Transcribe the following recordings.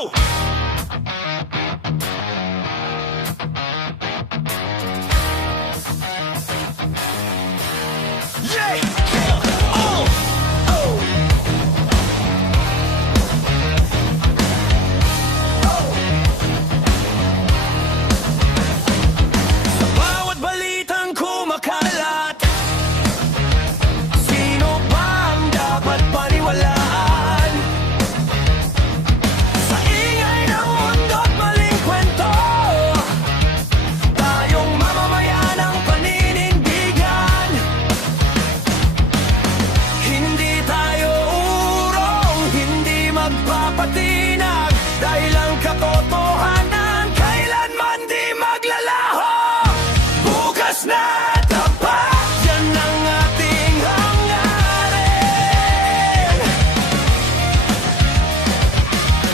Go! Yeah! Oh! Oh! Sa bawat balitang kumakalat, sino ba ang dapat paniwalaan? Sa ingay ng mundo't maling kwento, tayong mamamayan ng paninindigan. Hindi tayo urong, hindi magpapatinag, dahil ang katotohanan kailanman di maglalaho. Bukas na tapat, yan ang ating hangarin.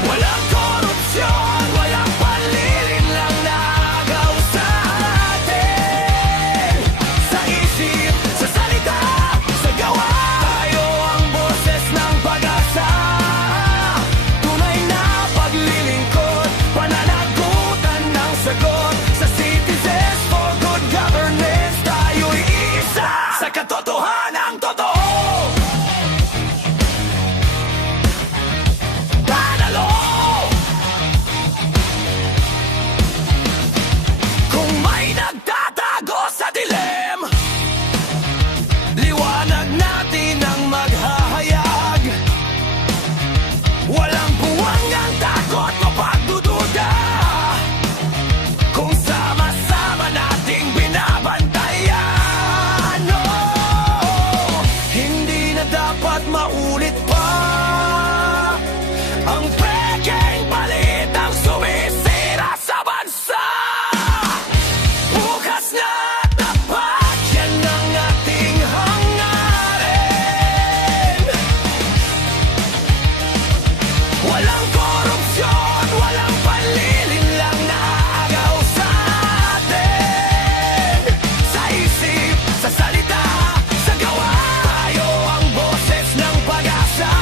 Walang korupsyon, walang panlilin lang na agaw sa atin. Sa isip, sa salita, sa gawa, tayo ang boses ng pag-asa. Tunay na paglilingkod, pananagutan ng sagot. Sa Citizens for Good Governance, tayo'y isa sa katotohanang totoo. Panalo! Kung may nagtatago sa dilim, liwanag natin ang maghahayag. Walang buwangang takot o pagdududa, kung sama-sama nating binabantayan. Oh, hindi na dapat maulit pa ang pekeng balitang sumisira sa bansa. Bukas na tapat, yan ang ating hangarin. Walang korupsyon, walang panlilin lang na agaw sa atin. Sa isip, sa salita, sa gawa, tayo ang boses ng pag-asa.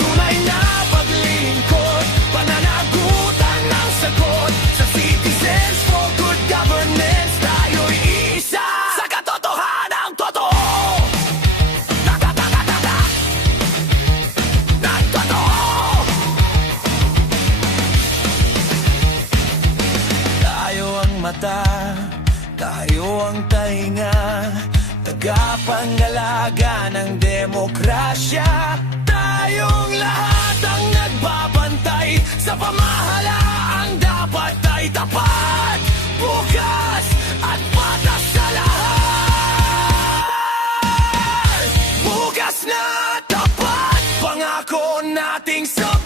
Tunay na paglilingkod, pananagutan ng sagot. Sa Citizens for Good Governance, tayo'y isa sa katotohanang totoo. Ta-ta-ta-ta-ta-ta. Ng totoo. Tayo ang mata, tayo ang tainga, tagapangalaga ng demokrasya. Tayong lahat ang nagbabantay sa pamahalaang dapat ay tapat, bukas at patas sa lahat. Bukas na tapat, pangako nating sabihin.